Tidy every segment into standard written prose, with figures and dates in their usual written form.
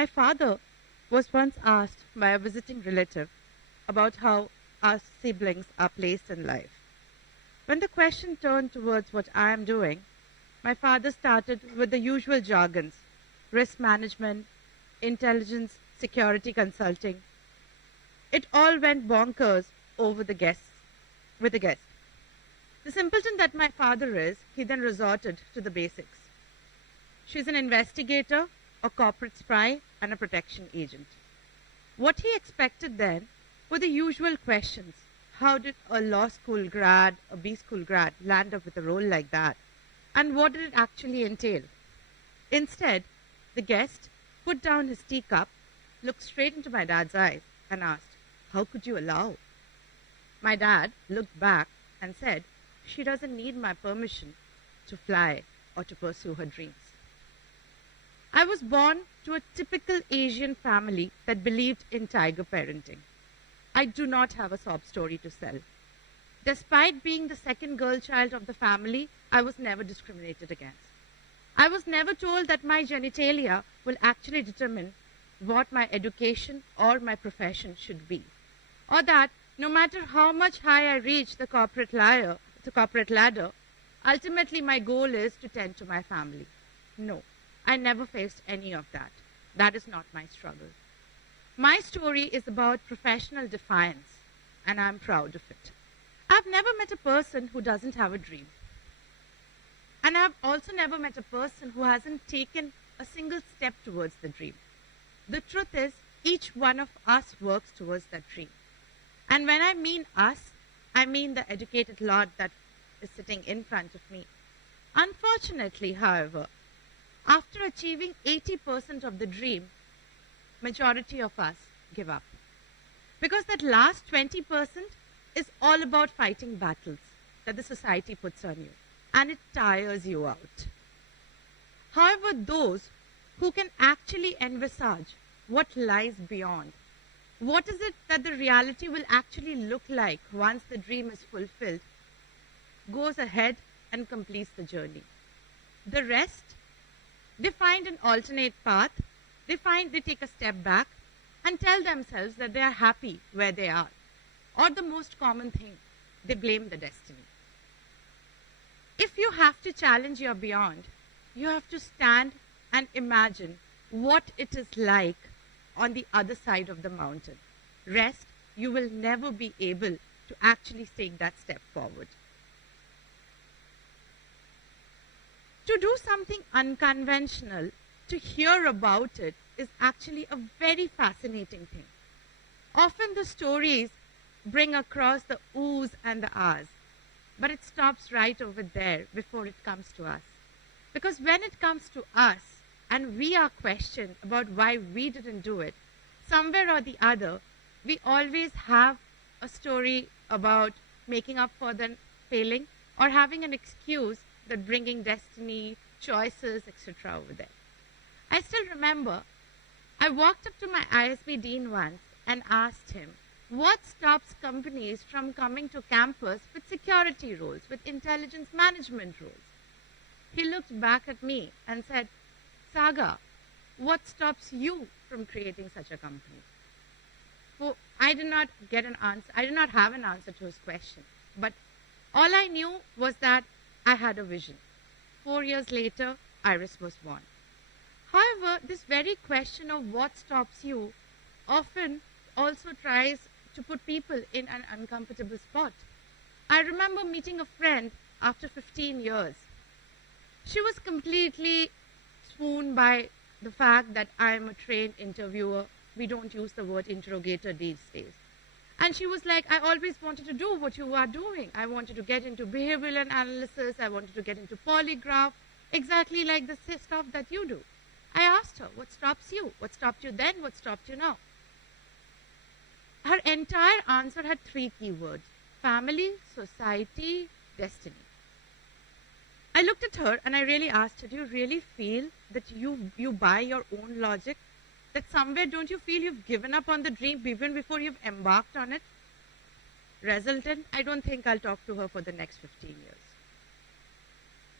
My father was once asked by a visiting relative about how our siblings are placed in life. When the question turned towards what I am doing, my father started with the usual jargons: risk management, intelligence, security consulting. It all went bonkers over with the guest. The simpleton that my father is, he then resorted to the basics. She's an investigator, a corporate spy, and a protection agent. What he expected then were the usual questions. How did a law school grad, a B school grad, land up with a role like that? And what did it actually entail? Instead, the guest put down his teacup, looked straight into my dad's eyes, and asked, "How could you allow?" My dad looked back and said, "She doesn't need my permission to fly or to pursue her dreams." I was born to a typical Asian family that believed in tiger parenting. I do not have a sob story to sell. Despite being the second girl child of the family, I was never discriminated against. I was never told that my genitalia will actually determine what my education or my profession should be, or that no matter how much high I reach the corporate ladder, ultimately my goal is to tend to my family. No, I never faced any of that. That is not my struggle. My story is about professional defiance, and I'm proud of it. I've never met a person who doesn't have a dream. And I've also never met a person who hasn't taken a single step towards the dream. The truth is, each one of us works towards that dream. And when I mean us, I mean the educated lot that is sitting in front of me. Unfortunately, however, after achieving 80% of the dream, majority of us give up. Because that last 20% is all about fighting battles that the society puts on you, and it tires you out. However, those who can actually envisage what lies beyond, what is it that the reality will actually look like once the dream is fulfilled, goes ahead and completes the journey. The rest, they find an alternate path, they take a step back and tell themselves that they are happy where they are. Or the most common thing, they blame the destiny. If you have to challenge your beyond, you have to stand and imagine what it is like on the other side of the mountain. Rest, you will never be able to actually take that step forward. To do something unconventional, to hear about it, is actually a very fascinating thing. Often the stories bring across the oohs and the ahs, but it stops right over there before it comes to us. Because when it comes to us, and we are questioned about why we didn't do it, somewhere or the other, we always have a story about making up for the failing or having an excuse that bringing destiny, choices, etc. over there. I still remember, I walked up to my ISB dean once and asked him, what stops companies from coming to campus with security roles, with intelligence management roles? He looked back at me and said, "Saga, what stops you from creating such a company?" So I did not get an answer. I did not have an answer to his question. But all I knew was that I had a vision. 4 years later, IIRIS was born. However, this very question of what stops you often also tries to put people in an uncomfortable spot. I remember meeting a friend after 15 years. She was completely swooned by the fact that I am a trained interviewer. We don't use the word interrogator these days. And she was like, "I always wanted to do what you are doing. I wanted to get into behavioral analysis. I wanted to get into polygraph, exactly like the stuff that you do." I asked her, "What stops you? What stopped you then? What stopped you now?" Her entire answer had 3 keywords: family, society, destiny. I looked at her and I really asked her, "Do you really feel that you buy your own logic? That somewhere don't you feel you've given up on the dream even before you've embarked on it?" Resultant, I don't think I'll talk to her for the next 15 years.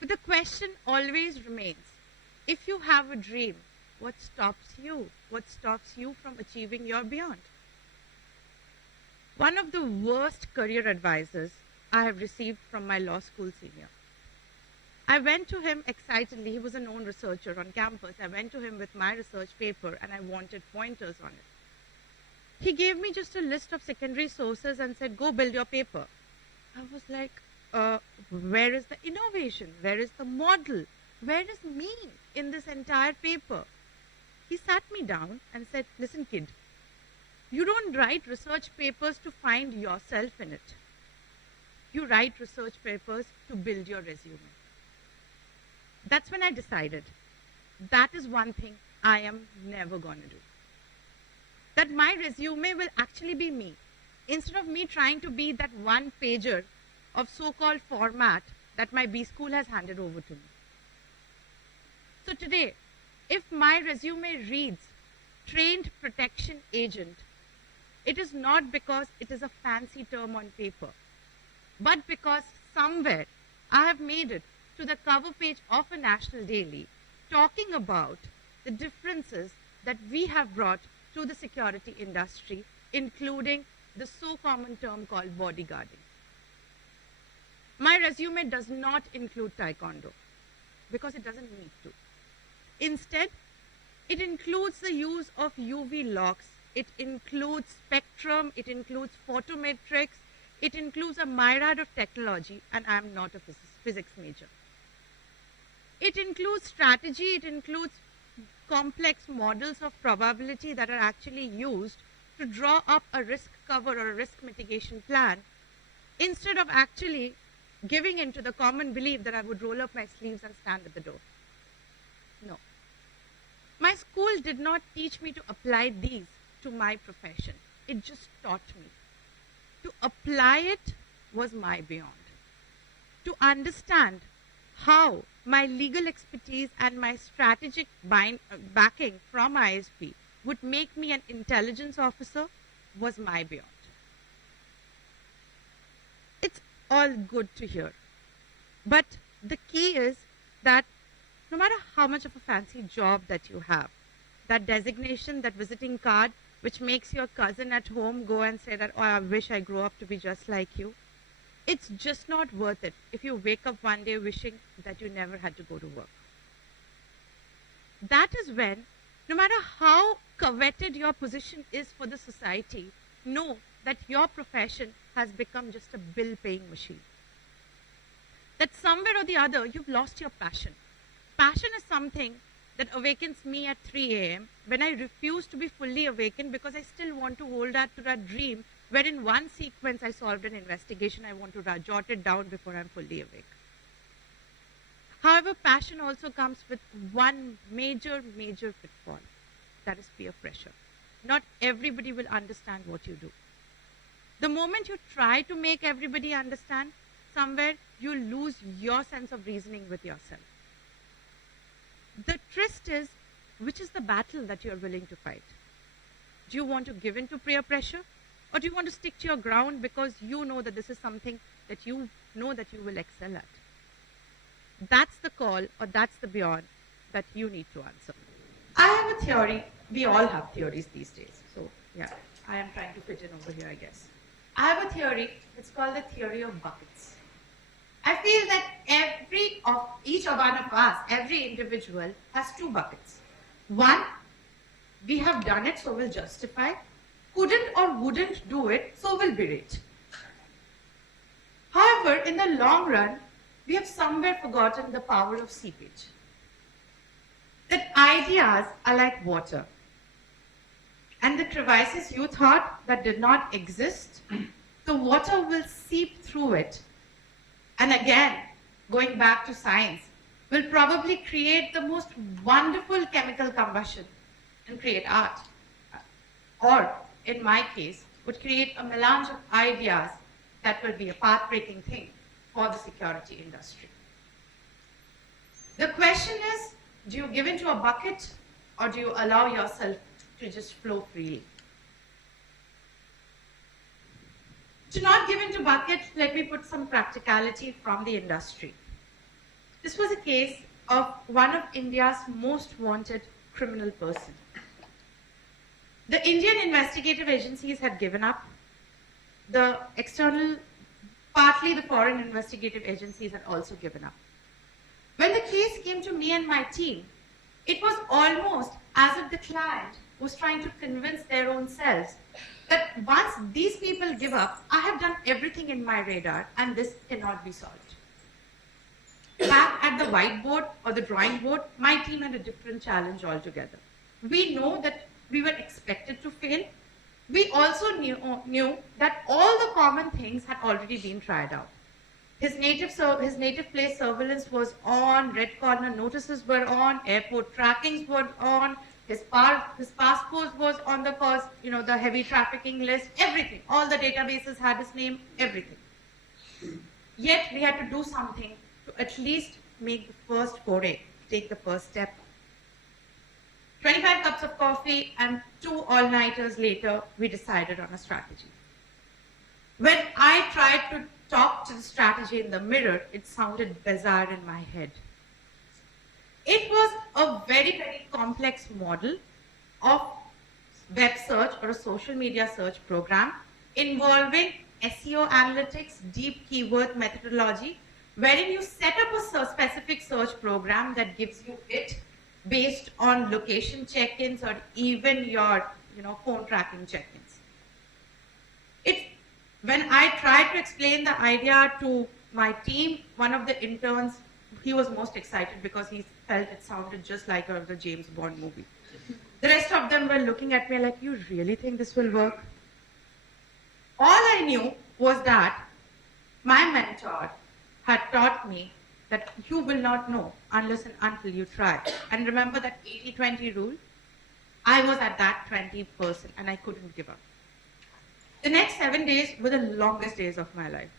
But the question always remains, if you have a dream, what stops you? What stops you from achieving your beyond? One of the worst career advisors I have received from my law school senior. I went to him excitedly. He was a known researcher on campus. I went to him with my research paper and I wanted pointers on it. He gave me just a list of secondary sources and said, go build your paper. I was like, where is the innovation? Where is the model? Where is me in this entire paper? He sat me down and said, listen, kid, you don't write research papers to find yourself in it. You write research papers to build your resume. That's when I decided that is one thing I am never going to do. That my resume will actually be me. Instead of me trying to be that one pager of so-called format that my B school has handed over to me. So today, if my resume reads trained protection agent, it is not because it is a fancy term on paper, but because somewhere I have made it to the cover page of a national daily talking about the differences that we have brought to the security industry, including the so common term called bodyguarding. My resume does not include taekwondo because it doesn't need to. Instead, it includes the use of UV locks, it includes spectrum, it includes photometrics, it includes a myriad of technology, and I am not a physics major. It includes strategy, it includes complex models of probability that are actually used to draw up a risk cover or a risk mitigation plan, instead of actually giving into the common belief that I would roll up my sleeves and stand at the door. No. My school did not teach me to apply these to my profession. It just taught me. To apply it was my beyond. To understand how my legal expertise and my strategic backing from ISB would make me an intelligence officer was my beyond. It's all good to hear. But the key is that no matter how much of a fancy job that you have, that designation, that visiting card, which makes your cousin at home go and say that, oh, I wish I grew up to be just like you, it's just not worth it if you wake up one day wishing that you never had to go to work. That is when, no matter how coveted your position is for the society, know that your profession has become just a bill-paying machine. That somewhere or the other, you've lost your passion. Passion is something that awakens me at 3 a.m. when I refuse to be fully awakened because I still want to hold on to that dream where in one sequence I solved an investigation. I want to jot it down before I'm fully awake. However, passion also comes with one major pitfall. That is peer pressure. Not everybody will understand what you do. The moment you try to make everybody understand, somewhere you lose your sense of reasoning with yourself. The tryst is, which is the battle that you're willing to fight? Do you want to give in to peer pressure? Or do you want to stick to your ground because you know that this is something that you know that you will excel at? That's the call, or that's the beyond that you need to answer. I have a theory. We all have theories these days. So, yeah, I am trying to fit in over here, I guess. I have a theory. It's called the theory of buckets. I feel that each one of us, every individual, has two buckets. One, we have done it, so we'll justify. Couldn't or wouldn't do it, so we'll berate. However, in the long run, we have somewhere forgotten the power of seepage. That ideas are like water. And the crevices you thought that did not exist, the water will seep through it. And again, going back to science, will probably create the most wonderful chemical combustion and create art. Or, in my case, would create a melange of ideas that will be a path-breaking thing for the security industry. The question is, do you give into a bucket or do you allow yourself to just flow freely? To not give into bucket, let me put some practicality from the industry. This was a case of one of India's most wanted criminal person. The Indian investigative agencies had given up. The external, partly the foreign investigative agencies had also given up. When the case came to me and my team, it was almost as if the client was trying to convince their own selves that once these people give up, I have done everything in my radar and this cannot be solved. Back at the whiteboard or the drawing board, my team had a different challenge altogether. We know that we were expected to fail. We also knew that all the common things had already been tried out. His native place surveillance was on, red corner notices were on, airport trackings were on, his passport was on the the heavy trafficking list, everything. All the databases had his name, everything. Yet we had to do something to at least make the first foray, take the first step. 25 cups of coffee and 2 all-nighters later, we decided on a strategy. When I tried to talk to the strategy in the mirror, it sounded bizarre in my head. It was a very, very complex model of web search or a social media search program involving SEO analytics, deep keyword methodology, wherein you set up a specific search program that gives you it based on location check-ins or even your phone tracking check-ins. When I tried to explain the idea to my team, one of the interns, he was most excited because he felt it sounded just like the James Bond movie. The rest of them were looking at me like, you really think this will work? All I knew was that my mentor had taught me that you will not know unless and until you try. And remember that 80-20 rule? I was at that 20% and I couldn't give up. The next 7 days were the longest days of my life.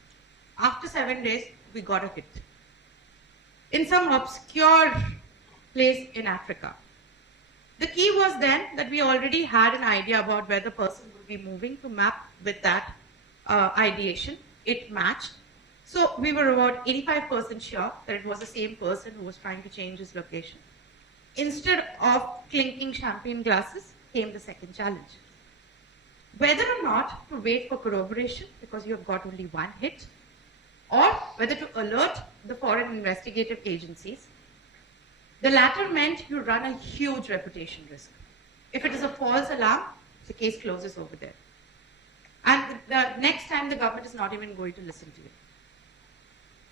After 7 days, we got a hit. In some obscure place in Africa. The key was then that we already had an idea about where the person would be moving to map with that ideation. It matched. So we were about 85% sure that it was the same person who was trying to change his location. Instead of clinking champagne glasses, came the second challenge. Whether or not to wait for corroboration because you have got only one hit, or whether to alert the foreign investigative agencies. The latter meant you run a huge reputation risk. If it is a false alarm, the case closes over there. And the next time the government is not even going to listen to you.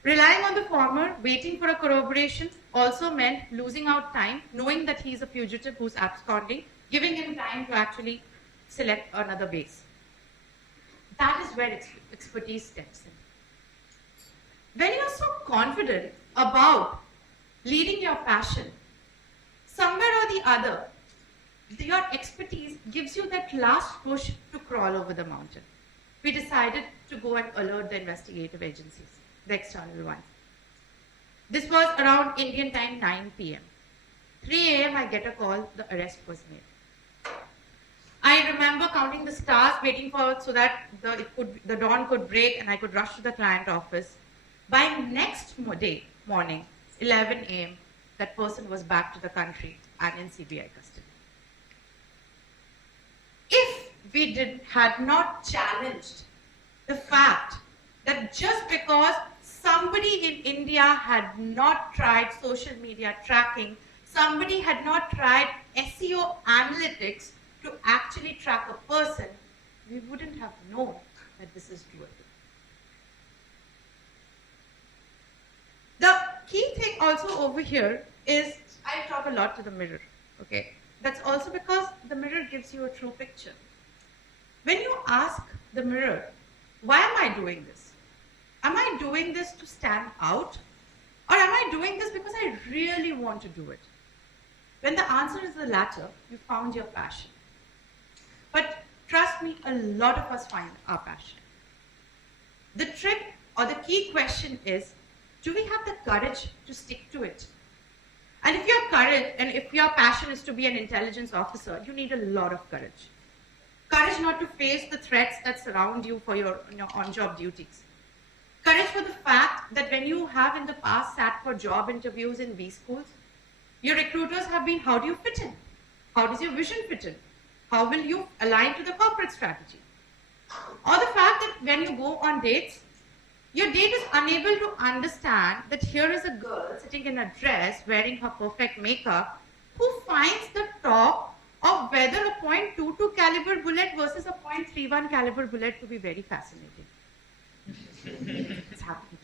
Relying on the former, waiting for a corroboration also meant losing out time, knowing that he is a fugitive who's absconding, giving him time to actually select another base. That is where expertise steps in. When you're so confident about leading your passion, somewhere or the other, your expertise gives you that last push to crawl over the mountain. We decided to go and alert the investigative agencies, the external ones. This was around Indian time, 9 p.m. 3 a.m. I get a call, the arrest was made. I remember counting the stars, waiting for so that the dawn could break and I could rush to the client office. By next day morning, 11 a.m., that person was back to the country and in CBI custody. If we had not challenged the fact that just because somebody in India had not tried social media tracking, somebody had not tried SEO analytics to actually track a person, we wouldn't have known that this is doable. The key thing also over here is, I talk a lot to the mirror, okay? That's also because the mirror gives you a true picture. When you ask the mirror, why am I doing this? Am I doing this to stand out? Or am I doing this because I really want to do it? When the answer is the latter, you found your passion. But trust me, a lot of us find our passion. The trick or the key question is, do we have the courage to stick to it? And if your passion is to be an intelligence officer, you need a lot of courage. Courage not to face the threats that surround you for your on-job duties. Courage for the fact that when you have in the past sat for job interviews in B schools, your recruiters have been, how do you fit in? How does your vision fit in? How will you align to the corporate strategy? Or the fact that when you go on dates, your date is unable to understand that here is a girl sitting in a dress wearing her perfect makeup who finds the talk of whether a .22 caliber bullet versus a .31 caliber bullet to be very fascinating. It's happened.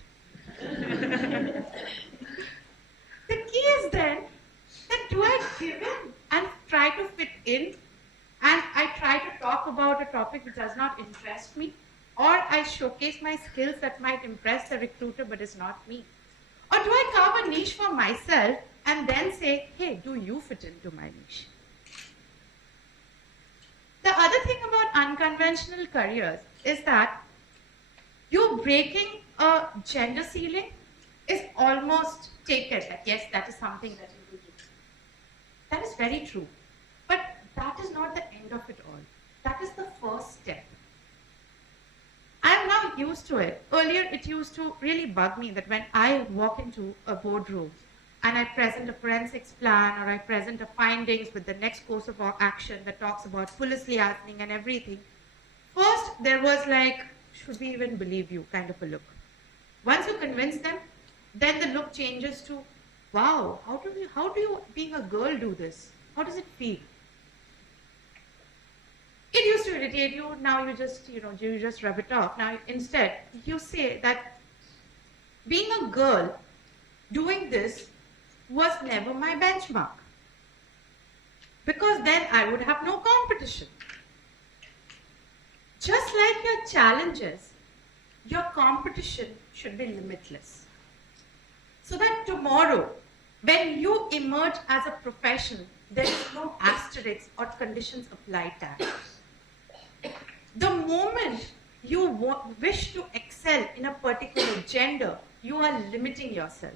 The key is then that do I give in and try to fit in, and I try to talk about a topic which does not interest me, or I showcase my skills that might impress the recruiter but is not me? Or do I carve a niche for myself and then say, hey, do you fit into my niche? The other thing about unconventional careers is that you breaking a gender ceiling is almost taken that yes, that is something that you will do. That is very true. But that is not the end of it all. That is the first step. I am now used to it. Earlier, it used to really bug me that when I walk into a boardroom and I present a forensics plan or I present a findings with the next course of action that talks about police liaising and everything, first there was like, should we even believe you kind of a look. Once you convince them, then the look changes to, wow, how do you being a girl do this? How does it feel? It used to irritate you, now you just rub it off. Now instead, you say that being a girl doing this was never my benchmark. Because then I would have no competition. Just like your challenges, your competition should be limitless. So that tomorrow, when you emerge as a professional, there is no asterisks or conditions applied tag. The moment you wish to excel in a particular gender, you are limiting yourself.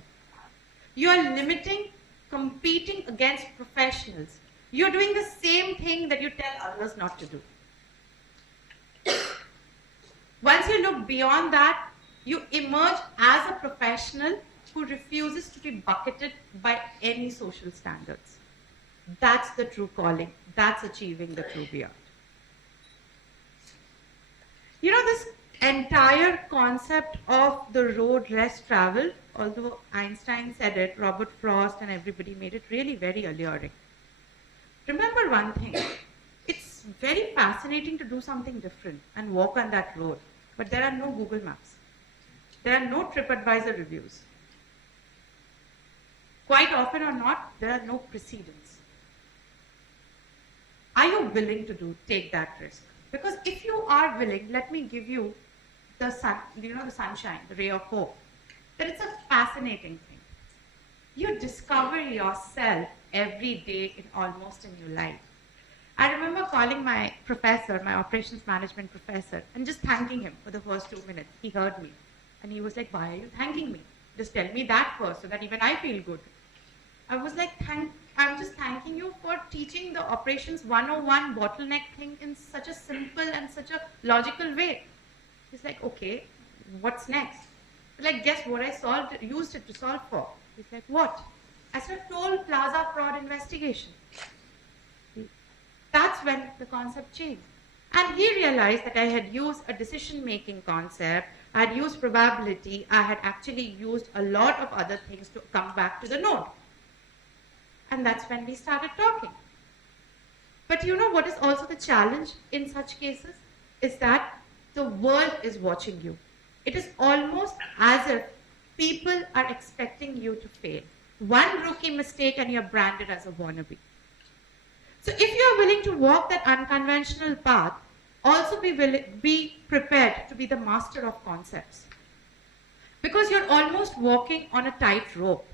You are limiting competing against professionals. You're doing the same thing that you tell others not to do. Once you look beyond that, you emerge as a professional who refuses to be bucketed by any social standards. That's the true calling. That's achieving the true beyond. You know, this entire concept of the road less traveled, although Einstein said it, Robert Frost and everybody made it really very alluring. Remember one thing, it's very fascinating to do something different and walk on that road, but there are no Google Maps. There are no TripAdvisor reviews. Quite often or not, there are no precedents. Are you willing to take that risk? Because if you are willing, let me give you the sun, the sunshine, the ray of hope. That it's a fascinating thing. You discover yourself every day almost in your life. I remember calling my professor, my operations management professor, and just thanking him for the first 2 minutes. He heard me. And he was like, why are you thanking me? Just tell me that first so that even I feel good. I was like, I'm just thanking you for teaching the operations 101 bottleneck thing in such a simple and such a logical way. He's like, okay, what's next? Like, guess what I used it to solve for? He's like, what? I said, toll plaza fraud investigation. That's when the concept changed. And he realized that I had used a decision-making concept, I had used probability, I had actually used a lot of other things to come back to the node. And that's when we started talking. But you know what is also the challenge in such cases? Is that the world is watching you. It is almost as if people are expecting you to fail. One rookie mistake and you're branded as a wannabe. So if you're willing to walk that unconventional path, also be prepared to be the master of concepts. Because you're almost walking on a tight rope.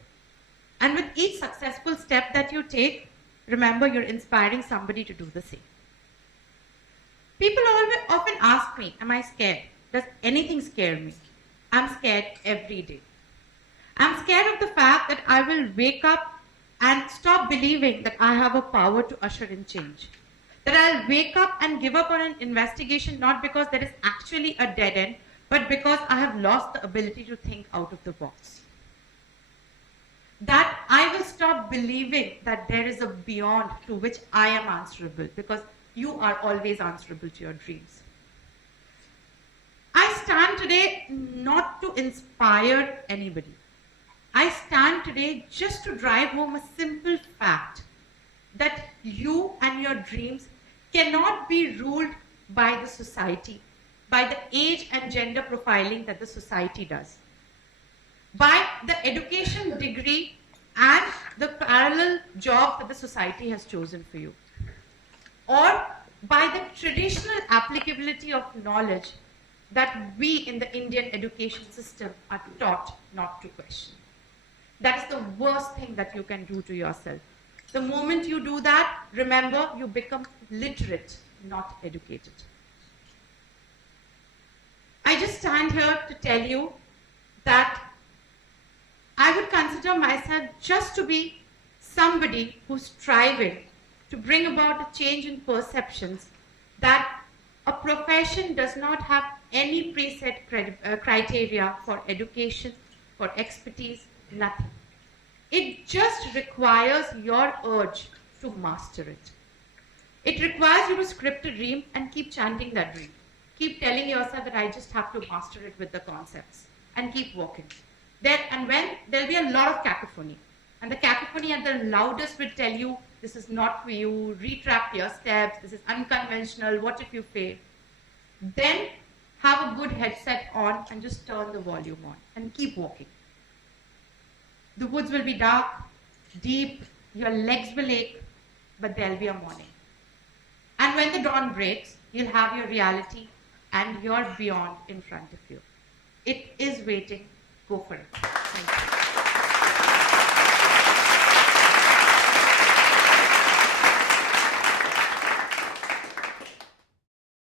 And with each successful step that you take, remember you're inspiring somebody to do the same. People often ask me, am I scared? Does anything scare me? I'm scared every day. I'm scared of the fact that I will wake up and stop believing that I have a power to usher in change. That I'll wake up and give up on an investigation not because there is actually a dead end, but because I have lost the ability to think out of the box. that I will stop believing that there is a beyond to which I am answerable, because you are always answerable to your dreams. I stand today not to inspire anybody. I stand today just to drive home a simple fact that you and your dreams cannot be ruled by the society, by the age and gender profiling that the society does, by the education degree and the parallel job that the society has chosen for you, or by the traditional applicability of knowledge that we in the Indian education system are taught not to question. That is the worst thing that you can do to yourself. The moment you do that, remember, you become literate, not educated. I just stand here to tell you that I would consider myself just to be somebody who's striving to bring about a change in perceptions that a profession does not have any preset criteria for education, for expertise, nothing. It just requires your urge to master it. It requires you to script a dream and keep chanting that dream. Keep telling yourself that I just have to master it with the concepts, and keep working. There'll be a lot of cacophony. And the cacophony at the loudest will tell you, this is not for you, retract your steps, this is unconventional, what if you fail? Then have a good headset on and just turn the volume on and keep walking. The woods will be dark, deep, your legs will ache, but there'll be a morning. And when the dawn breaks, you'll have your reality and your beyond in front of you. It is waiting. Go for it. Thank you.